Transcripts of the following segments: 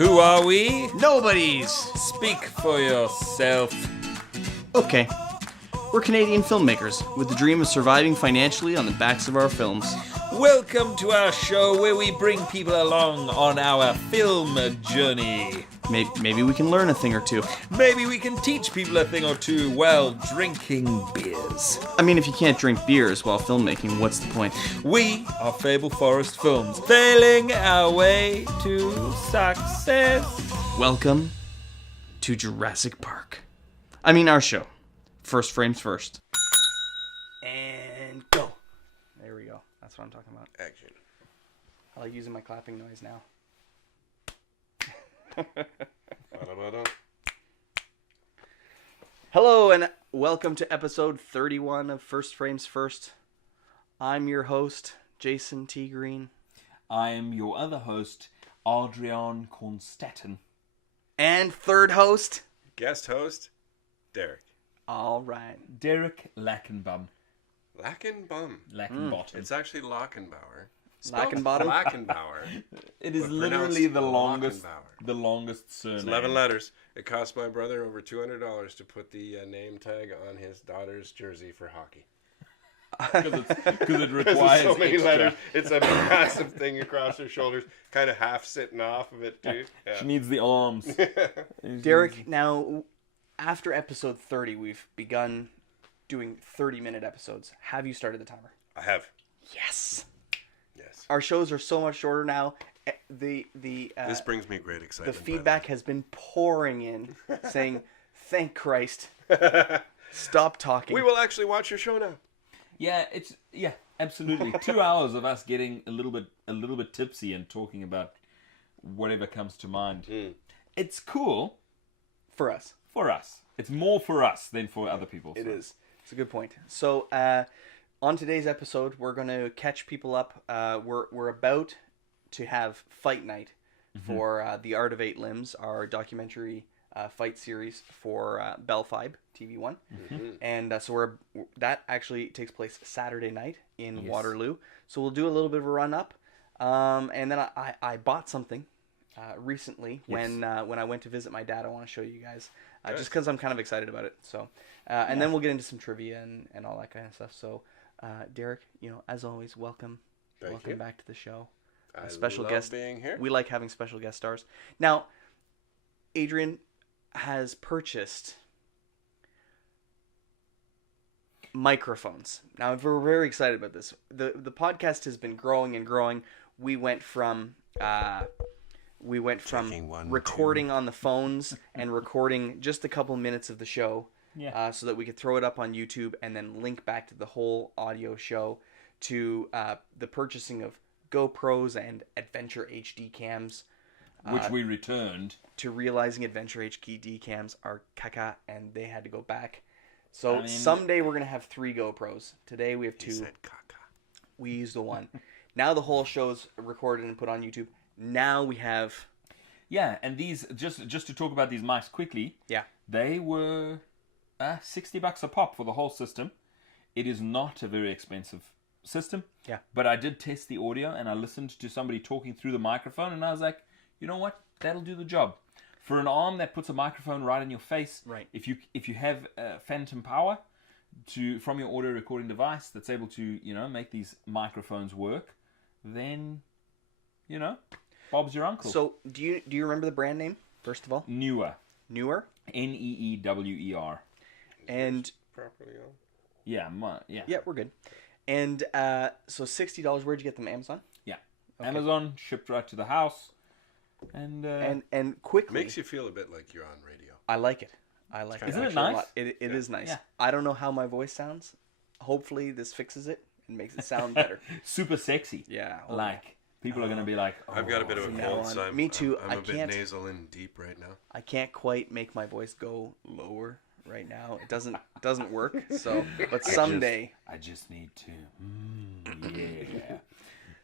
Who are we? Nobodies! Speak for yourself. Okay. We're Canadian filmmakers with the dream of surviving financially on the backs of our films. Welcome to our show where we bring people along on our film journey. Maybe we can learn a thing or two. Maybe we can teach people a thing or two while drinking beers. I mean, if you can't drink beers while filmmaking, what's the point? We are Fable Forest Films, failing our way to success. Welcome to Jurassic Park. I mean, our show. First frames first. And go. There we go. That's what I'm talking about. Action. I like using my clapping noise now. Hello and welcome to episode 31 of First Frames First. I'm your host, Jason T. Green. I am your other host, Adrian Constatin. And third host, Guest host, Derek. all right, Derek Lackenbauer. Lackenbauer. It's actually Lackenbauer. Lackenbottom. Lackenbauer. It is But literally pronounced the longest surname. It's 11 letters. It cost my brother over $200 to put the name tag on his daughter's jersey for hockey. Because it requires so many extra. letters. It's a massive thing across her shoulders, kind of half sitting off of it too. Yeah. She needs the arms. Derek, now, after episode 30, we've begun doing 30-minute episodes. Have you started the timer? I have. Yes. Yes. Our shows are so much shorter now. This brings me great excitement. the feedback has been pouring in, saying, "Thank Christ, stop talking." We will actually watch your show now. Yeah, absolutely. 2 hours of us getting a little bit tipsy and talking about whatever comes to mind. It's cool For us. for us. It's more for us than for other people. It is. It's a good point. So, on today's episode, we're going to catch people up. We're about to have Fight Night for The Art of Eight Limbs, our documentary fight series for Bell Fibe, TV1. And so that actually takes place Saturday night in Waterloo. So we'll do a little bit of a run-up. And then I bought something recently when I went to visit my dad. I want to show you guys. Just because I'm kind of excited about it. So, and then we'll get into some trivia and all that kind of stuff. So, Derek, as always, welcome. Thank you. Back to the show. I Special love guest. being here. We like having special guest stars. Now, Adrian has purchased microphones. Now, we're very excited about this. The podcast has been growing and growing. We went from Checking one, recording on the phones and recording just a couple minutes of the show, so that we could throw it up on YouTube and then link back to the whole audio show, to the purchasing of GoPros and Adventure HD cams, Which we returned. to realizing Adventure HD cams are caca and they had to go back. So someday we're going to have 3 GoPros. Today we have 2. He said caca. We used the 1. Now the whole show's recorded and put on YouTube. Now we have... Yeah, and these, just to talk about these mics quickly, they were $60 a pop for the whole system. It is not a very expensive system. Yeah. But I did test the audio and I listened to somebody talking through the microphone and I was like, you know what? That'll do the job. For an arm that puts a microphone right in your face, right. If you have phantom power from your audio recording device that's able to, make these microphones work, then, Bob's your uncle. So, do you remember the brand name, first of all? Newer. Newer? Neewer. And... Properly on. Yeah. Yeah, we're good. And so $60, where'd you get them? Amazon? Yeah. Okay. Amazon, shipped right to the house. And quickly... Makes you feel a bit like you're on radio. I like it. I like it. Isn't it actually a nice? lot. It is nice. Yeah. I don't know how my voice sounds. Hopefully this fixes it and makes it sound better. Super sexy. Yeah. People are going to be like, I've got a bit of a from now cold, on. so Me too. I'm a bit nasal and deep right now. I can't quite make my voice go lower right now. It doesn't work. So, but someday I just need to. Yeah.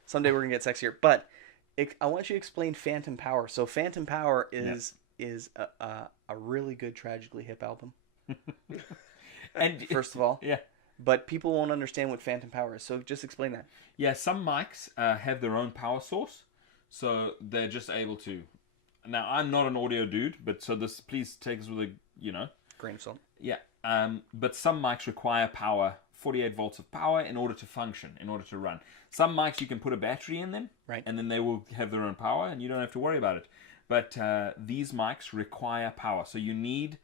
Someday we're gonna get sexier. But I want you to explain Phantom Power. So Phantom Power is a really good Tragically Hip album. And First of all, yeah. But people won't understand what Phantom Power is, so just explain that. Yeah, some mics have their own power source, so they're just able to now I'm not an audio dude, but so this, please take this with a, grain of salt. Yeah. But some mics require power, 48 volts of power in order to function, in order to run. Some mics you can put a battery in them, right, and then they will have their own power, and you don't have to worry about it. But these mics require power, so you need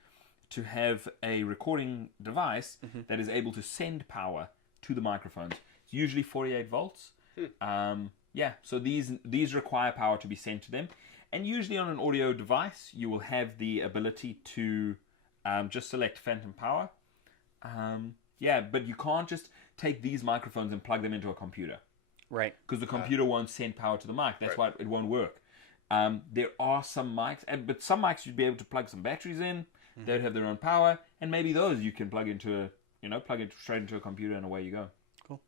to have a recording device that is able to send power to the microphones. It's usually 48 volts. So these require power to be sent to them. And usually on an audio device, you will have the ability to just select phantom power. But you can't just take these microphones and plug them into a computer. Right. Because the computer won't send power to the mic. That's why it won't work. There are some mics, but some mics you'd be able to plug some batteries in. They would have their own power, and maybe those you can plug into plug it straight into a computer, and away you go. Cool.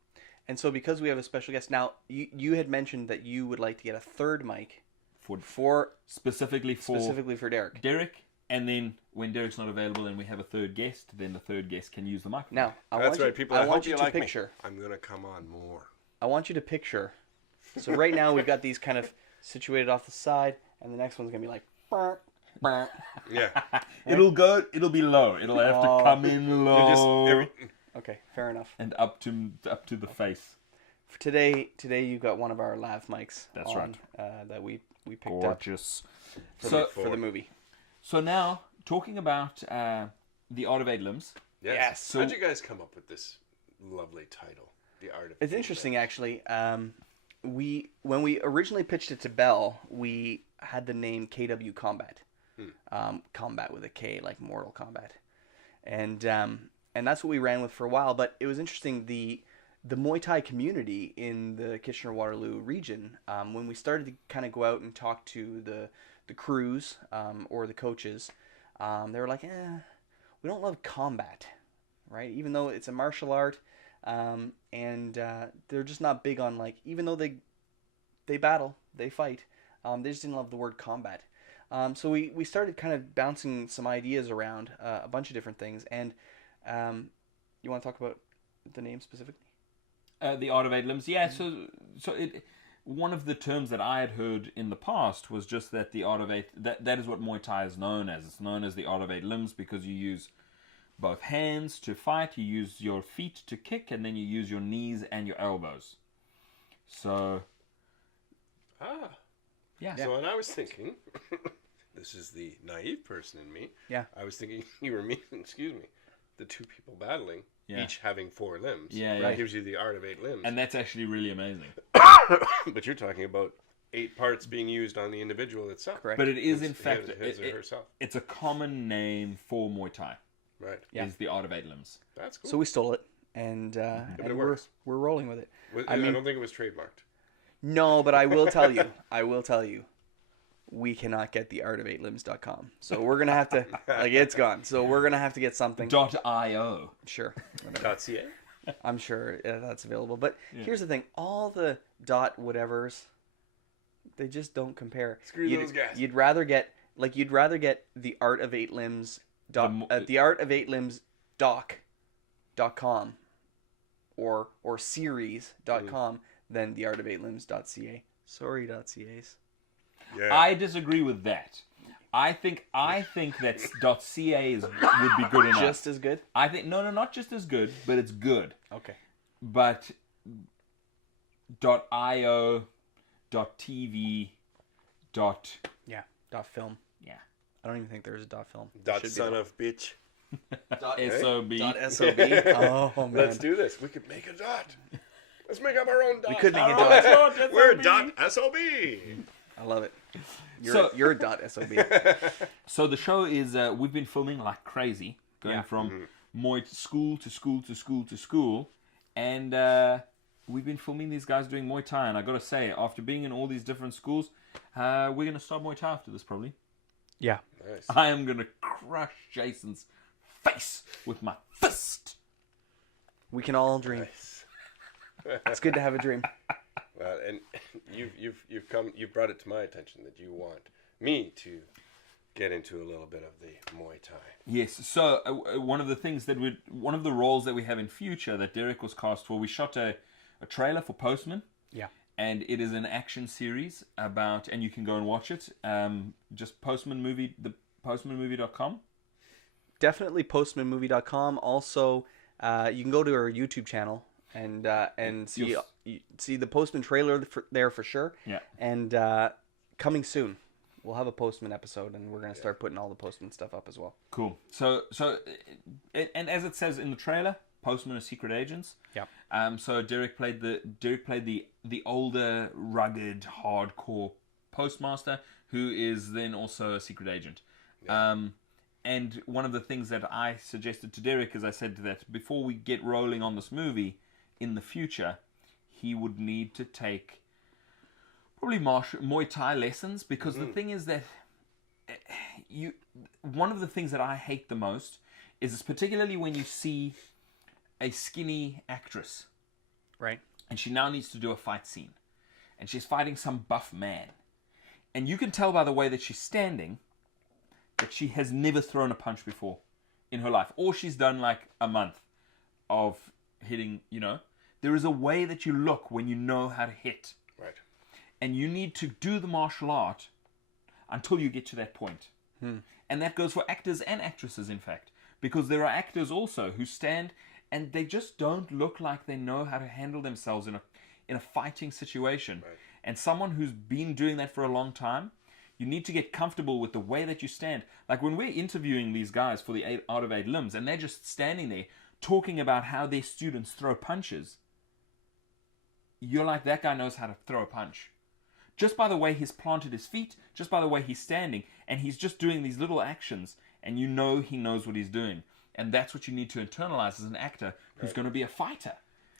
And so because we have a special guest now, you had mentioned that you would like to get a third mic for specifically for Derek. Derek, and then when Derek's not available and we have a third guest, then the third guest can use the microphone. Now, people. I want you to picture. I'm gonna come on more. I want you to picture. So right now we've got these kind of situated off the side, and the next one's gonna be like. Yeah. It'll be low. It'll have to come in low. Okay, fair enough. And up to the face. For today you've got one of our lav mics. That's right. That we picked Gorgeous. up for the movie. So now talking about the Art of 8 Limbs. Yes. So, how'd you guys come up with this lovely title, The Art of? It's interesting actually. When we originally pitched it to Bell, we had the name KW Combat. Combat with a K, like Mortal Kombat, and that's what we ran with for a while. But it was interesting, the Muay Thai community in the Kitchener-Waterloo region, when we started to kind of go out and talk to the crews or the coaches, they were like, we don't love combat, right? Even though it's a martial art, and they're just not big on, like, even though they battle, they fight, they just didn't love the word combat. So we started kind of bouncing some ideas around a bunch of different things. And you want to talk about the name specifically? The Art of 8 Limbs. Yeah, so one of the terms that I had heard in the past was just that the Art of 8... That is what Muay Thai is known as. It's known as the Art of 8 Limbs because you use both hands to fight, you use your feet to kick, and then you use your knees and your elbows. So... Yeah. So when I was thinking, this is the naive person in me. Yeah. I was thinking you were meaning, the two people battling, each having 4 limbs. Yeah, That gives you the Art of 8 Limbs. And that's actually really amazing. But you're talking about 8 parts being used on the individual itself. Correct. But it is in fact his or herself. It's a common name for Muay Thai. Right. Is the Art of 8 Limbs. That's cool. So we stole it, and we're rolling with it. I don't think it was trademarked. No, but I will tell you, we cannot get the artof8limbs.com. So we're going to have to, it's gone. So we're going to have to get something. .io. Sure. .ca. I'm sure that's available. But here's the thing. All the .whatevers, they just don't compare. Screw those guys. You'd rather get the Art of 8 Limbs, the Art of 8 Limbs doc.com or series.com than the artof8limbs.ca. Sorry, .cas. Yeah. I disagree with that. I think that .ca would be good enough. Just as good? I think no, not just as good, but it's good. Okay. But .io, .tv, .film. Yeah. I don't even think there's a .film. Son of bitch. .sob. .sob. Oh man. Let's do this. We could make a dot. Let's make up our own dot. We could make a dot. We're a .sob. I love it. You're a .sob. So the show is we've been filming like crazy, going from Muay school to school to school to school, and we've been filming these guys doing Muay Thai. And I got to say, after being in all these different schools, we're gonna start Muay Thai after this probably. Yeah. Nice. I am gonna crush Jason's face with my fist. We can all dream. Nice. It's good to have a dream. Well, and you've brought it to my attention that you want me to get into a little bit of the Muay Thai. Yes. So one of the roles that we have in future that Derek was cast for, we shot a trailer for Postman. Yeah. and it is an action series about, and you can go and watch it. Just postmanmovie.com. Definitely postmanmovie.com. Also, you can go to our YouTube channel and see the Postman trailer there for sure. Yeah. And coming soon, we'll have a Postman episode, and we're gonna start putting all the Postman stuff up as well. Cool. So and as it says in the trailer, Postmen are secret agents. Yeah. So Derek played the older, rugged, hardcore postmaster, who is then also a secret agent. Yeah. And one of the things that I suggested to Derek is I said that before we get rolling on this movie, in the future, he would need to take probably Muay Thai lessons, because the thing is that one of the things that I hate the most is particularly when you see a skinny actress, right? And she now needs to do a fight scene, and she's fighting some buff man, and you can tell by the way that she's standing that she has never thrown a punch before in her life, or she's done like a month of hitting. There is a way that you look when you know how to hit, right? And you need to do the martial art until you get to that point. And that goes for actors and actresses, in fact, because there are actors also who stand and they just don't look like they know how to handle themselves in a fighting situation. Right. And someone who's been doing that for a long time, you need to get comfortable with the way that you stand. Like when we're interviewing these guys for the 8 out of 8 limbs, and they're just standing there talking about how their students throw punches, you're like, that guy knows how to throw a punch. Just by the way he's planted his feet, just by the way he's standing, and he's just doing these little actions, and you know he knows what he's doing. And that's what you need to internalize as an actor who's going to be a fighter.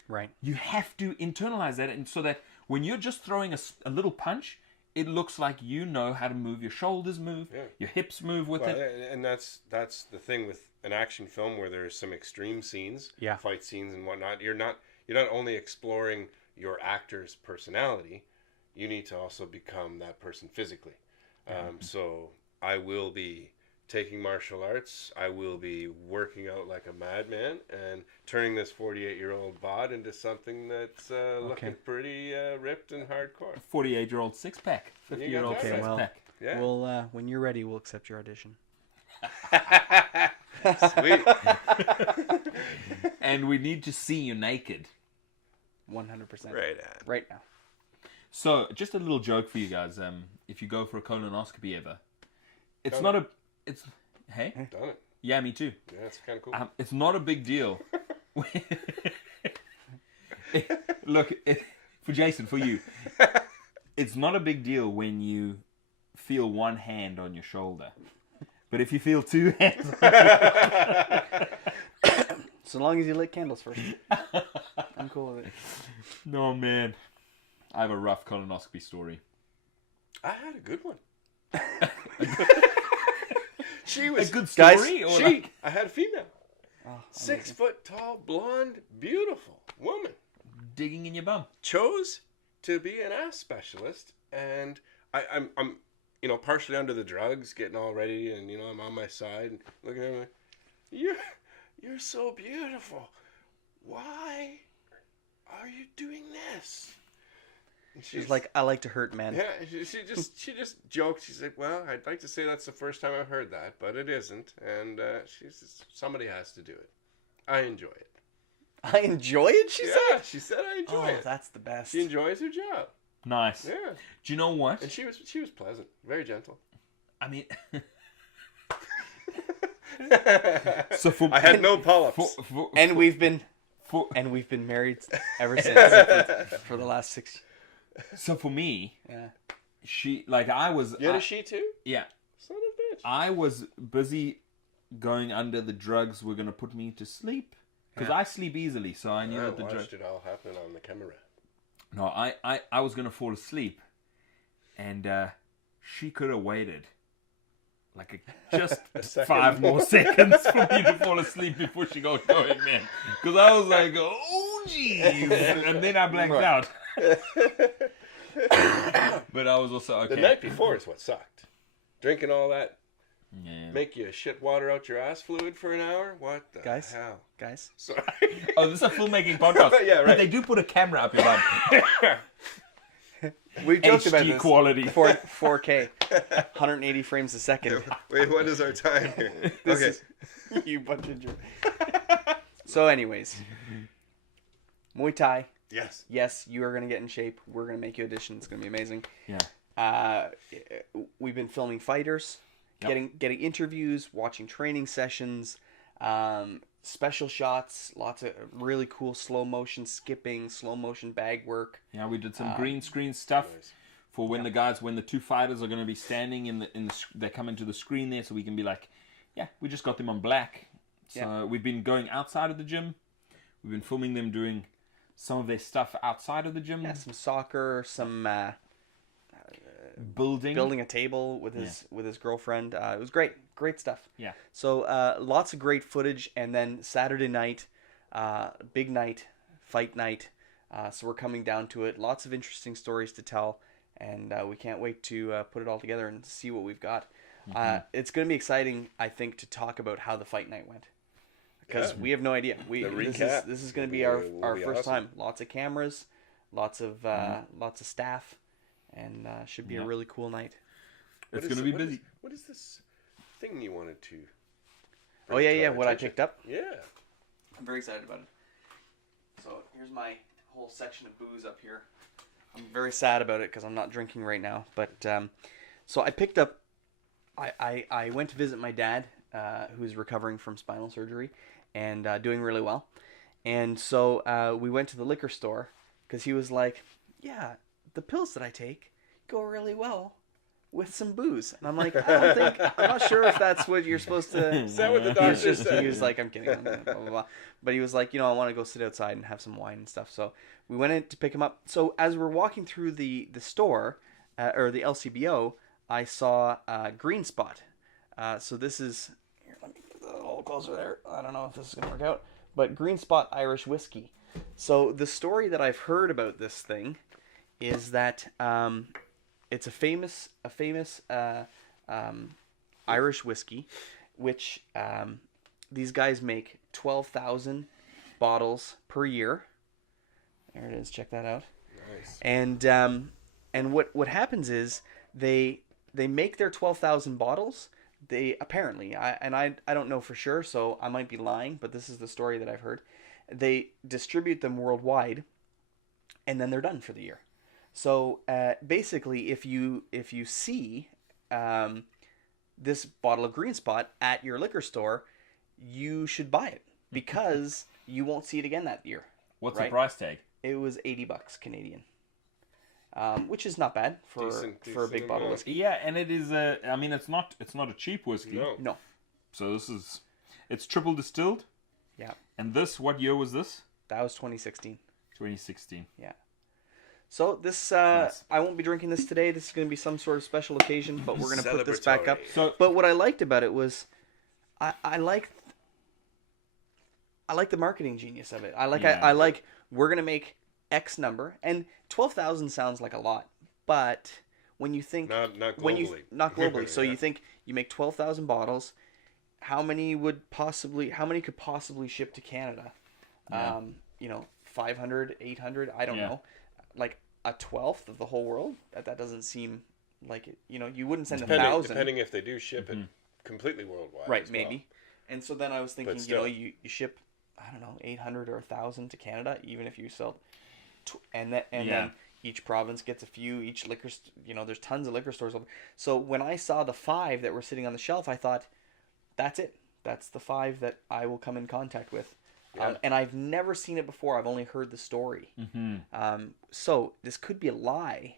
Right. You have to internalize that, and so that when you're just throwing a little punch, it looks like you know how to move. Your shoulders move, your hips move with it. And that's the thing with an action film where there's some extreme scenes, fight scenes and whatnot. You're not only exploring your actor's personality, you need to also become that person physically. So I will be taking martial arts. I will be working out like a madman and turning this 48-year-old bod into something that's looking pretty ripped and hardcore. 48-year-old six-pack. 50-year-old six-pack. Yeah. Well, when you're ready, we'll accept your audition. Sweet. And we need to see you naked. 100%. Right now. So, just a little joke for you guys. If you go for a colonoscopy ever, it's not a... It's... Hey? Done it. Yeah, me too. Yeah, it's kind of cool. It's not a big deal. Look, for Jason, for you, it's not a big deal when you feel one hand on your shoulder. But if you feel two hands on so long as you lit candles first. I'm cool with it. No, man. I have a rough colonoscopy story. I had a good one. She was a good story. Guys, I had a female, 6 foot tall, blonde, beautiful woman, digging in your bum. Chose to be an ass specialist, and I'm partially under the drugs, getting all ready, and I'm on my side, and looking at her, you're so beautiful. Why are you doing this? She's like, I like to hurt men. Yeah, she just joked. She's like, well, I'd like to say that's the first time I've heard that, but it isn't. And somebody has to do it. I enjoy it. I enjoy it, she said? Yeah, she said I enjoy it. Oh, that's the best. She enjoys her job. Nice. Yeah. Do you know what? And she was pleasant. Very gentle. I mean... I had no polyps. And we've been married ever since for the last 6 years. So for me, I was... You had a she too? Yeah. Son of a bitch. I was busy going under the drugs were going to put me to sleep. Because I sleep easily, so I knew that the drugs... I watched it all happen on the camera. No, I was going to fall asleep. And she could have waited. Like just 5 more seconds for me to fall asleep before she got going, man. Because I was like, oh, jeez. And then I blanked out. But I was also okay. The night before is what sucked. Drinking all that, yeah. Make you shit water out your ass fluid for an hour? What the hell? Guys? Sorry. Oh, this is a filmmaking podcast. Yeah, right. But they do put a camera up your bum. We've joked about HD this. quality. 4K, 180 frames a second. Wait, what is our time here? Okay. You bunch of jerks. So, anyways, Muay Thai. Yes. Yes, you are going to get in shape. We're going to make you audition. It's going to be amazing. Yeah. We've been filming fighters, getting interviews, watching training sessions, special shots, lots of really cool slow motion skipping, slow motion bag work. Yeah, we did some green screen stuff for when the two fighters are going to be standing they come into the screen there, so we can be like, yeah, we just got them on black. So we've been going outside of the gym. We've been filming them doing some of their stuff outside of the gym. Yeah, some soccer, some building a table with his girlfriend. It was great stuff. Yeah. So lots of great footage, and then Saturday night, big night, fight night. So we're coming down to it. Lots of interesting stories to tell, and we can't wait to put it all together and see what we've got. It's going to be exciting, I think, to talk about how the fight night went, because we have no idea. This is going to be our first time. Lots of cameras, lots of staff, and should be a really cool night. It's going to be busy. What is this thing you wanted to? Oh yeah, what I picked up. Yeah, I'm very excited about it. So here's my whole section of booze up here. I'm very sad about it because I'm not drinking right now. But so I picked up. I went to visit my dad, who's recovering from spinal surgery, and doing really well. And so we went to the liquor store because he was like, "Yeah, the pills that I take go really well with some booze." And I'm like, I'm not sure if that's what you're supposed to. Is that what the doctor said? He was like, "I'm kidding." Blah, blah, blah. But he was like, I want to go sit outside and have some wine and stuff. So we went in to pick him up. So as we're walking through the store, or the LCBO, I saw Green Spot. So this is, here, let me get a little closer there. I don't know if this is going to work out. But Green Spot Irish Whiskey. So the story that I've heard about this thing is that it's a famous Irish whiskey, which these guys make 12,000 bottles per year. There it is. Check that out. Nice. And what happens is they make their 12,000 bottles. They apparently, I don't know for sure, so I might be lying, but this is the story that I've heard. They distribute them worldwide, and then they're done for the year. So basically, if you see this bottle of Green Spot at your liquor store, you should buy it because you won't see it again that year. What's the price tag? It was $80 Canadian. Which is not bad for a big bottle of whiskey. Yeah, and it is it's not a cheap whiskey. No. So it's triple distilled. Yeah. And what year was this? That was 2016. 2016. Yeah. So this Nice. I won't be drinking this today. This is going to be some sort of special occasion, but we're going to put this back up. Celebratory. But what I liked about it was I like the marketing genius of it. I like we're going to make X number, and 12,000 sounds like a lot, but when you think not globally, not globally, so you think you make 12,000 bottles, how many could possibly ship to Canada? Yeah. 500, 800, I don't know, like a 12th of the whole world. That doesn't seem like it. You wouldn't send 1,000. Depending if they do ship it completely worldwide, right? As maybe. Well. And so then I was thinking, you ship, I don't know, 800 or 1,000 to Canada, even if you sell. And then each province gets a few. Each liquor, there's tons of liquor stores. So when I saw the 5 that were sitting on the shelf, I thought, that's it. That's the 5 that I will come in contact with. Yeah. And I've never seen it before. I've only heard the story. Mm-hmm. So this could be a lie,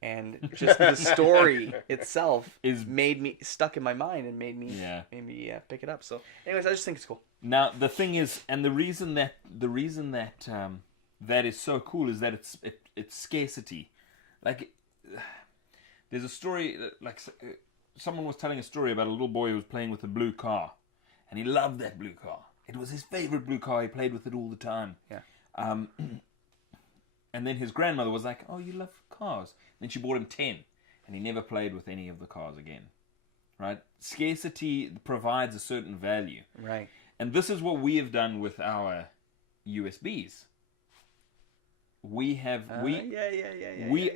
and just the story itself made me stuck in my mind and made me pick it up. So, anyways, I just think it's cool. Now the thing is, and the reason that that is so cool is that it's scarcity. Like, there's a story, like someone was telling a story about a little boy who was playing with a blue car, and he loved that blue car. It was his favorite blue car. He played with it all the time. Yeah. And then his grandmother was like, "Oh, you love cars." Then she bought him 10, and he never played with any of the cars again. Right? Scarcity provides a certain value. Right. And this is what we have done with our USBs. we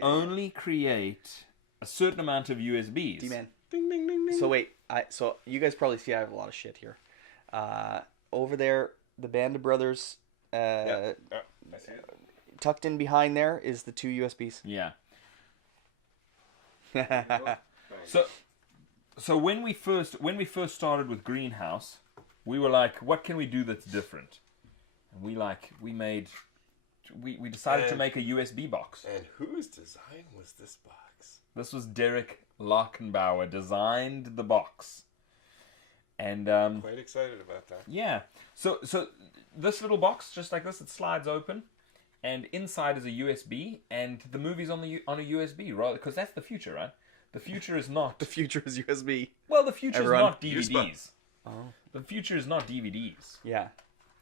only create a certain amount of USBs. D-man. Ding, ding, ding, ding. So wait, so you guys probably see I have a lot of shit here. Over there, the Band of Brothers, I see it. tucked in behind there is the 2 USBs. Yeah. So when we first started with Greenhouse, we were like, what can we do that's different? And we decided to make a USB box. And whose design was this box? This was Derek Lackenbauer designed the box. And Quite excited about that. yeah. So this little box, just like this, it slides open, and inside is a USB, and the movie's on a USB, right? Because that's the future, right? The future is not. The future is USB. Well, the future Everyone, is not DVDs. Oh. The future is not DVDs. Yeah.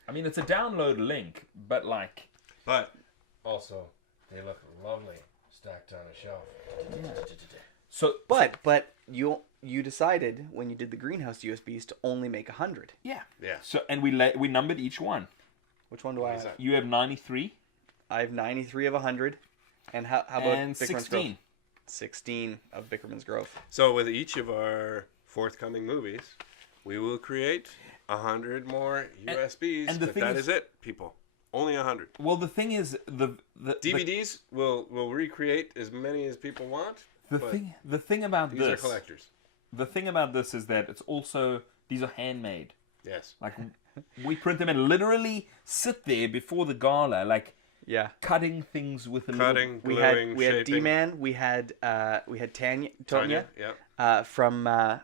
I mean, it's a download link, but like. But also, they look lovely stacked on a shelf. So, but you decided when you did the Greenhouse USBs to only make 100. yeah. Yeah. So and we numbered each one. Which one do I have? that? You have 93 I have 93 of 100. And how about and Bickerman's 16. Grove? 16 of Bickerman's Grove. So with each of our forthcoming movies, we will create 100 more USBs. and the but thing that is- is it, people. Only 100. Well, the thing is the DVDs will recreate as many as people want. the but thing about these this are collectors. the thing about this is that it's also these are handmade. Yes. Like we print them and literally sit there before the gala, like Yeah. cutting things with a Cutting, We gluing, had shaping. D-Man, we had Tonya Yeah. from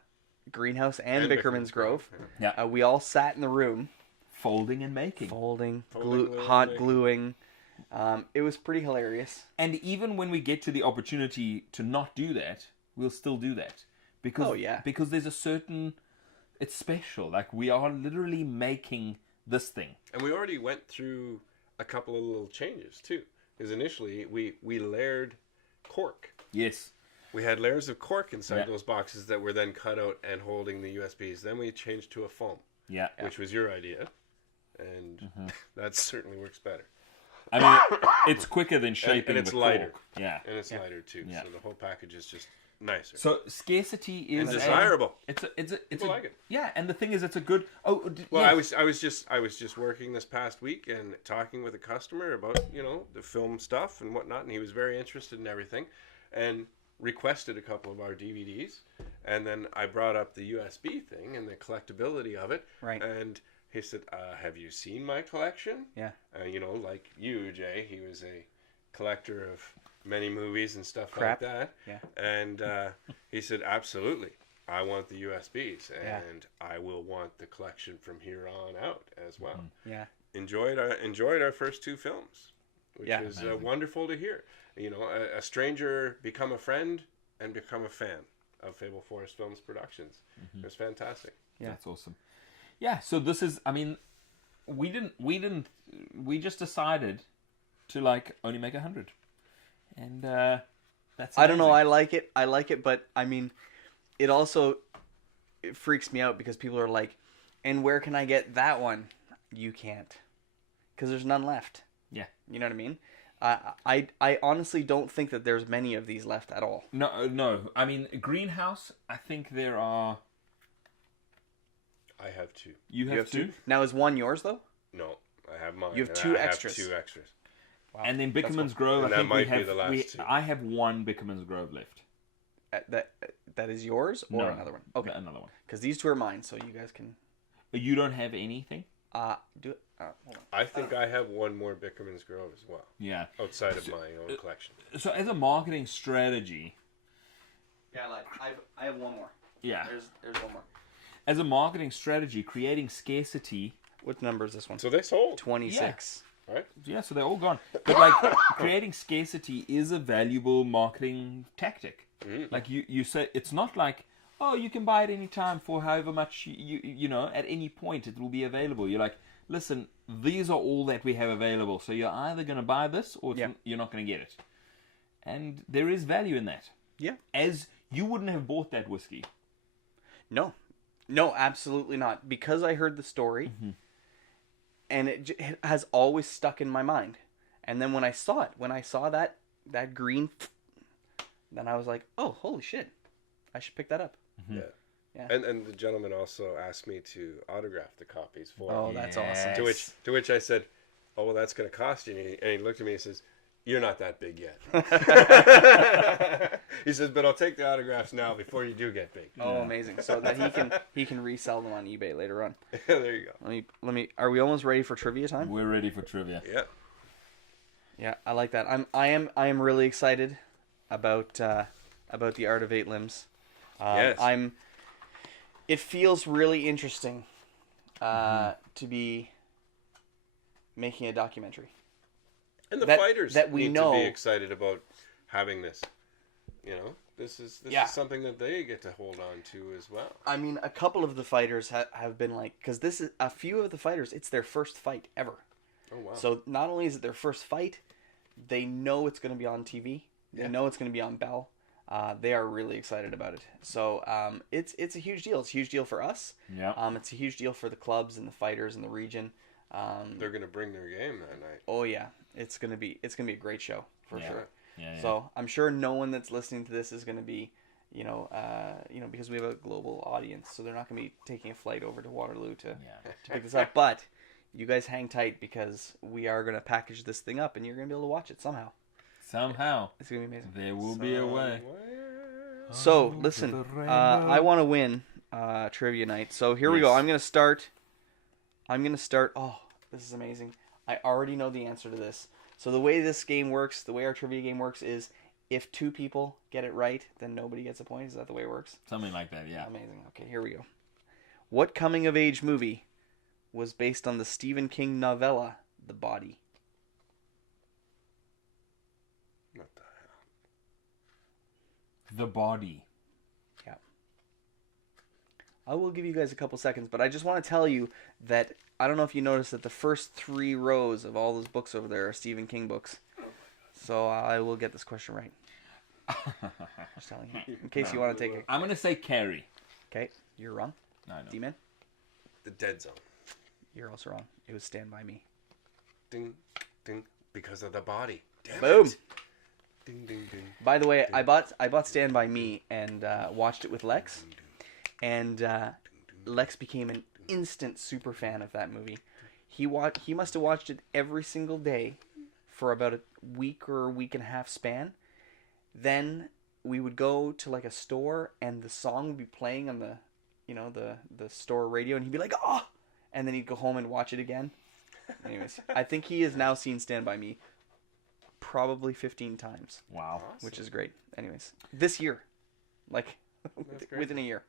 Greenhouse and Bickerman's Grove. Yeah. We all sat in the room, folding and making. folding, gluing, hot making. gluing. It was pretty hilarious. And even when we get to the opportunity to not do that, we'll still do that. Because because there's a certain it's special. Like we are literally making this thing. And we already went through a couple of little changes too. Because initially we layered cork. Yes. We had layers of cork inside Yeah. those boxes that were then cut out and holding the USBs. Then we changed to a foam, Yeah. which was your idea. And that certainly works better. I mean, it's quicker than shaping and it's the lighter. cork. Yeah. And it's lighter too. Yeah. So the whole package is just nicer. So scarcity is And desirable. It's People like it. Yeah, and the thing is, it's a good. Oh, Well, yes. I was just working this past week and talking with a customer about the film stuff and whatnot, and he was very interested in everything, and requested a couple of our DVDs, and then I brought up the USB thing and the collectability of it, Right. And he said, "Have you seen my collection?" Yeah. Like you, Jay, he was a collector of many movies and stuff Crap. like that. Yeah. And he said, "Absolutely. I want the USBs, Yeah. and I will want the collection from here on out as well." Yeah. Enjoyed our first 2 films, which Yeah. is wonderful to hear. A stranger become a friend and become a fan of Fable Forest Films Productions. It was fantastic. Yeah. That's awesome. Yeah. So this is. I mean, we just decided to only make 100, and that's. I don't know. amazing. I like it, but I mean, it also freaks me out because people are like, "And where can I get that one?" You can't, because there's none left. Yeah. You know what I mean? I honestly don't think that there's many of these left at all. No. I mean, Greenhouse. I think there are. I have 2. You have two? Now, is one yours though? No, I have mine. You have and 2 I extras. Have 2 extras. Wow. And then That's Bickerman's cool. Grove. And I that think might be the last 2. I have one Bickerman's Grove left. That is yours or No. another one? Okay, Another one. because these 2 are mine, so you guys can You don't have anything? do it. Hold on. I think I have one more Bickerman's Grove as well, Yeah. outside of my own collection. So as a marketing strategy, Yeah, I have one more. yeah. There's one more. As a marketing strategy, creating scarcity. What number is this one? So they sold. 26. Right? Yeah, so they're all gone. But creating scarcity is a valuable marketing tactic. Like you say, it's not like, oh, you can buy it anytime for however much you know, at any point it will be available. You're like, listen, these are all that we have available. So you're either going to buy this or you're not going to get it. And there is value in that. Yeah. As you wouldn't have bought that whiskey. No, absolutely not. Because I heard the story, and it has always stuck in my mind. And then when I saw that green, then I was like, oh, holy shit, I should pick that up. Mm-hmm. Yeah. And the gentleman also asked me to autograph the copies for him. Oh, that's awesome. To which I said, oh, well, that's going to cost you. And he looked at me and says, you're not that big yet. He says, but I'll take the autographs now before you do get big. Oh, amazing. So that he can resell them on eBay later on. There you go. Let me. Are we almost ready for trivia time? We're ready for trivia. Yeah. Yeah, I like that. I am really excited about the Art of Eight Limbs. Yes. It feels really interesting to be making a documentary. And the fighters that we need know to be excited about having this. You know, this is something that they get to hold on to as well. I mean, a couple of the fighters have been like, because this is a few of the fighters, it's their first fight ever. Oh wow! So not only is it their first fight, they know it's going to be on TV. They know it's going to be on Bell. They are really excited about it. So it's a huge deal. It's a huge deal for us. Yeah. It's a huge deal for the clubs and the fighters in the region. They're going to bring their game that night. Oh yeah, it's gonna be a great show for sure. Yeah. So I'm sure no one that's listening to this is gonna be, because we have a global audience, so they're not gonna be taking a flight over to Waterloo to pick this up. But you guys hang tight because we are gonna package this thing up, and you're gonna be able to watch it somehow. Somehow. It's gonna be amazing. There will be a way. So listen, I want to win trivia night. So here we go. I'm gonna start. Oh, this is amazing. I already know the answer to this. So the way this game works, the way our trivia game works is if two people get it right, then nobody gets a point. Is that the way it works? Something like that, yeah. Amazing. Okay, here we go. What coming-of-age movie was based on the Stephen King novella, The Body? What the hell? The Body. Yeah. I will give you guys a couple seconds, but I just want to tell you that I don't know if you noticed that the first 3 rows of all those books over there are Stephen King books. So I will get this question right. Just telling you, in case you want to take it. I'm going to say Carrie. Okay, you're wrong. I know. D-Man? The Dead Zone. You're also wrong. It was Stand By Me. Ding, ding, because of the body. Damn Boom. It. Ding, ding, ding. By the way, I bought Stand By Me and watched it with Lex. And Lex became an instant super fan of that movie. He must have watched it every single day for about a week or a week and a half span. Then we would go to like a store and the song would be playing on the store radio, and he'd be like, "Oh!" And then he'd go home and watch it again. Anyways, I think he has now seen Stand By Me probably 15 times. Wow. Awesome. Which is great. Anyways, this year. Like within a year.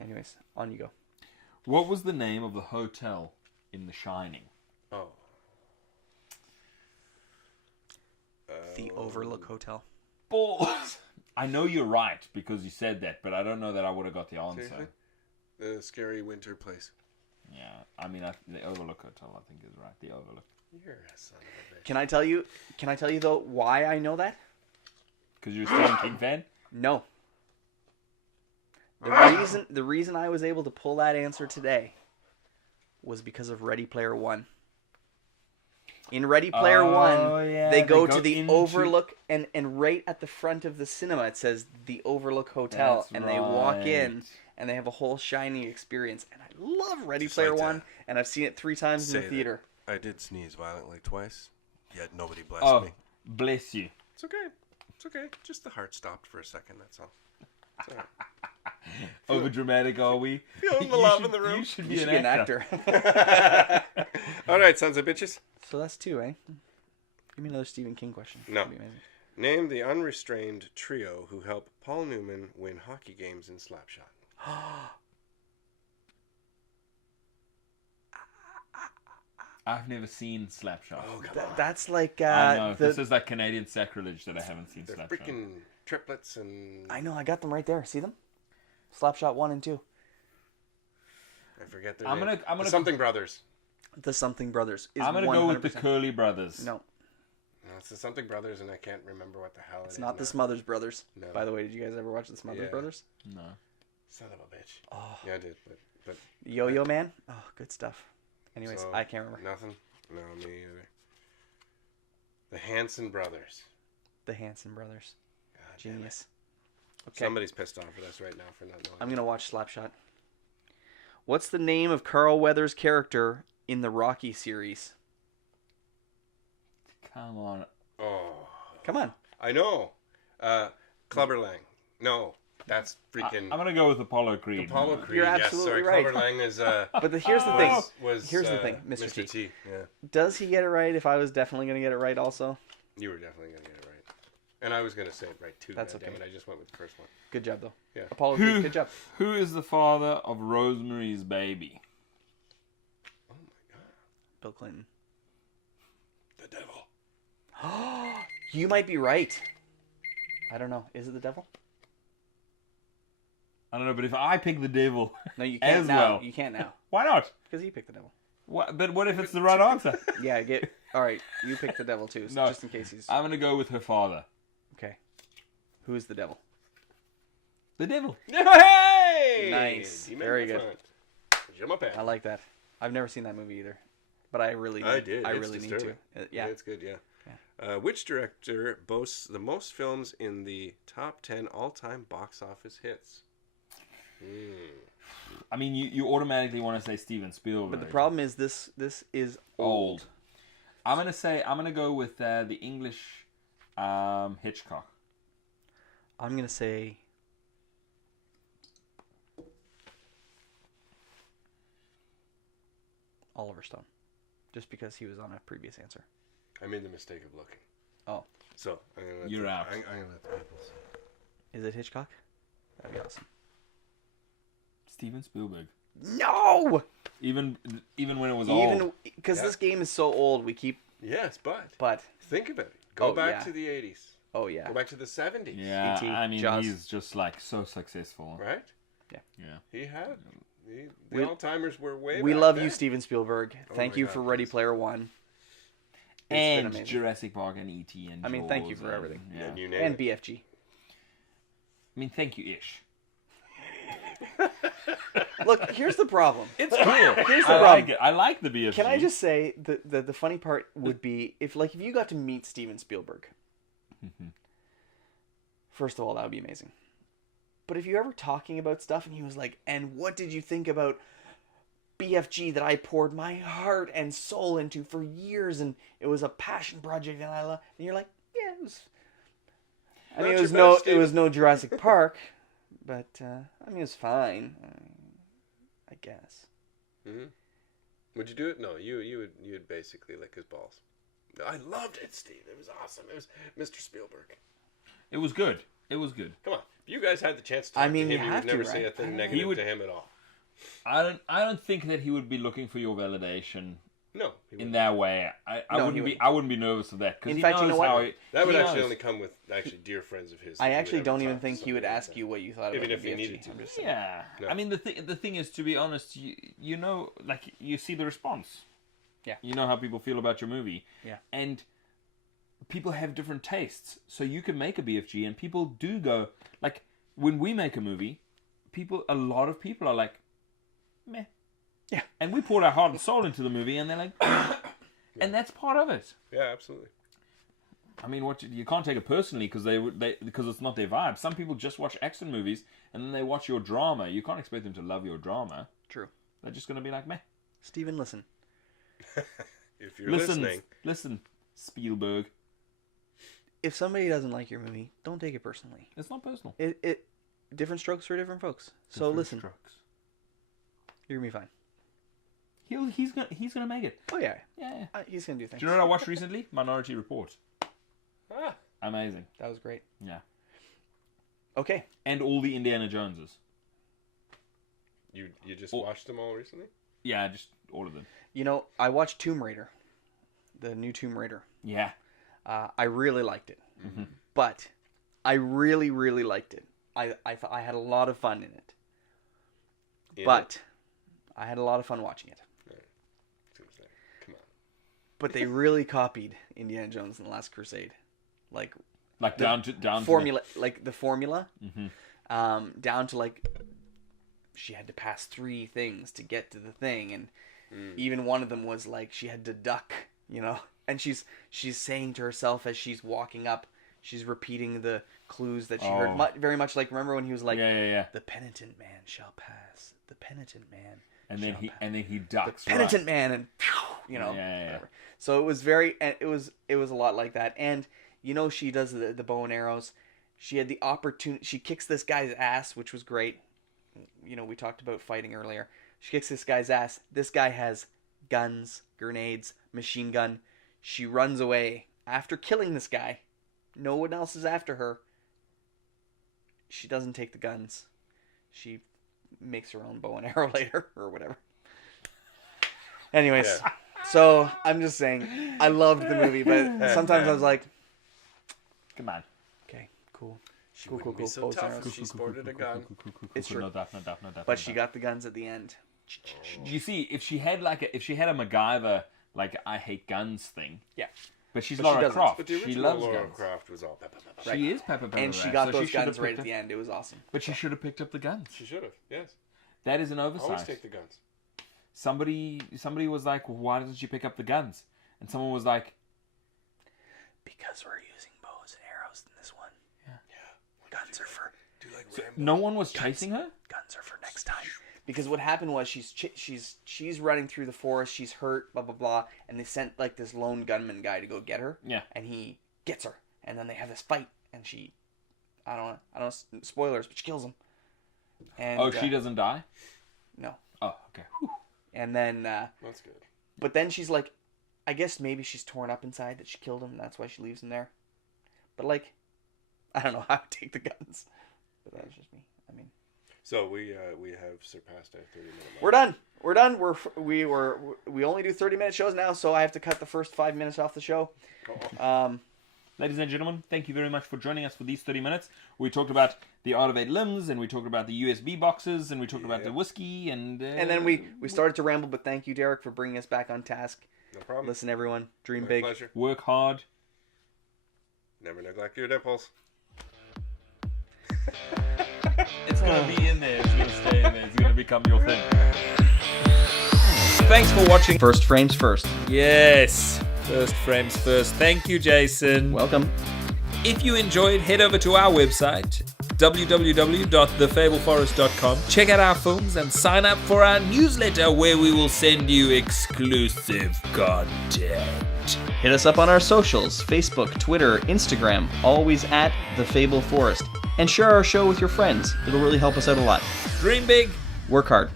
Anyways, on you go. What was the name of the hotel in The Shining? Oh. The Overlook Hotel. Balls! I know you're right because you said that, but I don't know that I would have got the answer. Seriously? The Scary Winter Place. Yeah, I mean, the Overlook Hotel, I think is right. The Overlook. You're a son of a bitch. Can I tell you though why I know that? Because you're a Stephen King fan? No. The reason I was able to pull that answer today was because of Ready Player One. In Ready Player One, they go to the Overlook, and right at the front of the cinema it says the Overlook Hotel, and they walk in, and they have a whole Shining experience. And I love Ready Player One, and I've seen it 3 times in the theater. I did sneeze violently twice, yet nobody blessed me. Bless you. It's okay. It's okay. Just the heart stopped for a second, that's all. It's all right. Over dramatic, are we? Feeling the love in the room. You should be, You should an be an actor. All right, sons of bitches. So that's 2, eh? Give me another Stephen King question. No. Name the unrestrained trio who helped Paul Newman win hockey games in Slapshot. I've never seen Slapshot. Oh, come on. That's like... I know. This is that Canadian sacrilege that I haven't seen They're Slapshot. freaking triplets and... I know, I got them right there. See them? Slapshot 1 and 2. I forget their name. I'm gonna The Something Brothers. The Something Brothers. I'm going to go with the Curly Brothers. No. No, it's the Something Brothers, and I can't remember what the hell it is. It's not the Smothers Brothers. No. By the way, did you guys ever watch the Smothers Brothers? No. Son of a bitch. Oh. Yeah, I did, but Yo-Yo Man? Oh, good stuff. Anyways, so, I can't remember. Nothing? No, me either. The Hanson brothers. The Hanson brothers. God, genius. Okay. Somebody's pissed off at us right now for not knowing. I'm gonna watch Slapshot. What's the name of Carl Weathers' character in the Rocky series? Come on. Oh. Come on. I know. Clubber Lang. No. That's freaking... I'm going to go with Apollo Creed. Apollo Creed, You're absolutely right. right. Clubber Lang is... but here's the thing. Here's the thing, Mr. T. Yeah. Does he get it right if I was definitely going to get it right also? You were definitely going to get it right. And I was going to say it right too. That's okay. Damn it, I just went with the first one. Good job, though. Yeah. Apollo Creed, good job. Who is the father of Rosemary's Baby? Oh my God. Bill Clinton. The devil. You might be right. I don't know. Is it the devil? I don't know, but if I pick the devil, no, you can't as now. well. You can't now. Why not? Because you picked the devil. What? But what if it's the right answer? Yeah, all right. You pick the devil too, so just in case he's. I'm gonna go with her father. Okay. Who is the devil? The devil. Hey! Nice. Very good. I like that. I've never seen that movie either, but I really. I did. I really need to. Yeah, it's good. Yeah. Which director boasts the most films in the top 10 all-time box office hits? I mean, you automatically want to say Steven Spielberg. But the problem is this is old. I'm gonna go with the English Hitchcock. I'm gonna say Oliver Stone, just because he was on a previous answer. I made the mistake of looking. Oh. So I'm gonna let You're out. I'm gonna let the people say. Is it Hitchcock? That'd be awesome. Steven Spielberg. No. Even when it was old. Because this game is so old, we keep. Yes, but think about it. Go back to the 80s. Oh yeah. Go back to the 70s. Yeah, E.T., I mean, Jaws. he's just like so successful. Right? Yeah. He had. The all-timers were way. We back love then. you, Steven Spielberg. Thank you for Ready Player One. And Jurassic Park and E.T. and Jaws. thank you for everything. Yeah. And you and BFG. I mean, thank you, Ish. Look, here's the problem. It's cool. Here's the problem. I like the BFG. Can I just say the funny part would be if you got to meet Steven Spielberg. First of all, that would be amazing. But if you're ever talking about stuff and he was like, "And what did you think about BFG that I poured my heart and soul into for years, and it was a passion project, and I love," and you're like, "Yeah, it was." I mean, it was no Jurassic Park, but I mean, it was fine, I guess. Mm-hmm. Would you do it? No, you'd basically lick his balls. I loved it, Steve. It was awesome. It was Mr. Spielberg. It was good. It was good. Come on, if you guys had the chance to talk to him, you would never say a thing negative to him at all. I don't think that he would be looking for your validation. No, in that way, I wouldn't be nervous of that because in fact, you know what? That would actually only come with dear friends of his. I actually don't even think he would ask you what you thought about it. Even if he needed to. Yeah, no. I mean the thing is, to be honest, you know, like you see the response. Yeah, you know how people feel about your movie. Yeah, and people have different tastes, so you can make a BFG, and people do go like when we make a movie, a lot of people are like, meh. Yeah. And we poured our heart and soul into the movie, and they're like, and that's part of it. Yeah, absolutely. I mean, you can't take it personally because because it's not their vibe. Some people just watch action movies and then they watch your drama. You can't expect them to love your drama. True. They're just going to be like, meh. Steven, listen. If you're listening. Listen, Spielberg. If somebody doesn't like your movie, don't take it personally. It's not personal. It different strokes for different folks. So listen. Strokes. You're going to be fine. He's gonna make it. Oh yeah. He's gonna do things. Do you know what I watched recently? Minority Report. Amazing. That was great. Yeah. Okay. And all the Indiana Joneses. You just watched them all recently? Yeah, just all of them. You know, I watched Tomb Raider, the new Tomb Raider. Yeah. I really liked it, but I really liked it. I thought I had a lot of fun in it. I had a lot of fun watching it. Come on. But they really copied Indiana Jones and the Last Crusade, like down to formula, like the formula, down to like she had to pass 3 things to get to the thing, and even one of them was like she had to duck, you know, and she's saying to herself as she's walking up, she's repeating the clues that she heard, very much like, remember when he was like, the penitent man shall pass, the penitent man. And then he ducks. The penitent man, and whatever. So it was it was a lot like that. And she does the bow and arrows. She had the opportunity. She kicks this guy's ass, which was great. We talked about fighting earlier. She kicks this guy's ass. This guy has guns, grenades, machine gun. She runs away after killing this guy. No one else is after her. She doesn't take the guns. She makes her own bow and arrow later or whatever. Anyways, so I'm just saying, I loved the movie, but sometimes I was like, come on. Okay, cool. She wouldn't be so tough if she sported a gun. It's true. No doubt. But she got the guns at the end. You see, if she had a MacGyver, like, I hate guns thing. Yeah. But she's Lara Croft. But the she original loves Lara guns. Croft was all pepper. Right. She is pepper. And she got those guns right at the end. It was awesome. But she should have picked up the guns. She should have, yes. That is an oversight. Always take the guns. Somebody was like, well, why doesn't she pick up the guns? And someone was like, because we're using bows and arrows in this one. Yeah. Guns are for... no one was chasing her? Guns are for next time. Because what happened was she's running through the forest, she's hurt, blah, blah, blah, and they sent, like, this lone gunman guy to go get her. Yeah. And he gets her. And then they have this fight, and she... I don't know, spoilers, but she kills him. And, she doesn't die? No. Oh, okay. Whew. And then... that's good. But then she's like... I guess maybe she's torn up inside that she killed him, and that's why she leaves him there. But, like... I don't know how to take the guns. But that's just me. I mean... So we have surpassed our 30-minute mark. We're done. We only do 30-minute shows now, so I have to cut the first 5 minutes off the show. Ladies and gentlemen, thank you very much for joining us for these 30 minutes. We talked about the Art of 8 Limbs, and we talked about the USB boxes, and we talked about the whiskey, and then we started to ramble, but thank you, Derek, for bringing us back on task. No problem. Listen, everyone, dream My big. pleasure. Work hard. Never neglect your nipples. It's going to be in there. It's going to stay in there. It's going to become your thing. Thanks for watching. First Frames First. Yes. First Frames First. Thank you, Jason. Welcome. If you enjoyed, head over to our website, www.thefableforest.com. Check out our films and sign up for our newsletter where we will send you exclusive content. Hit us up on our socials, Facebook, Twitter, Instagram, always at The Fable Forest. And share our show with your friends. It'll really help us out a lot. Dream big. Work hard.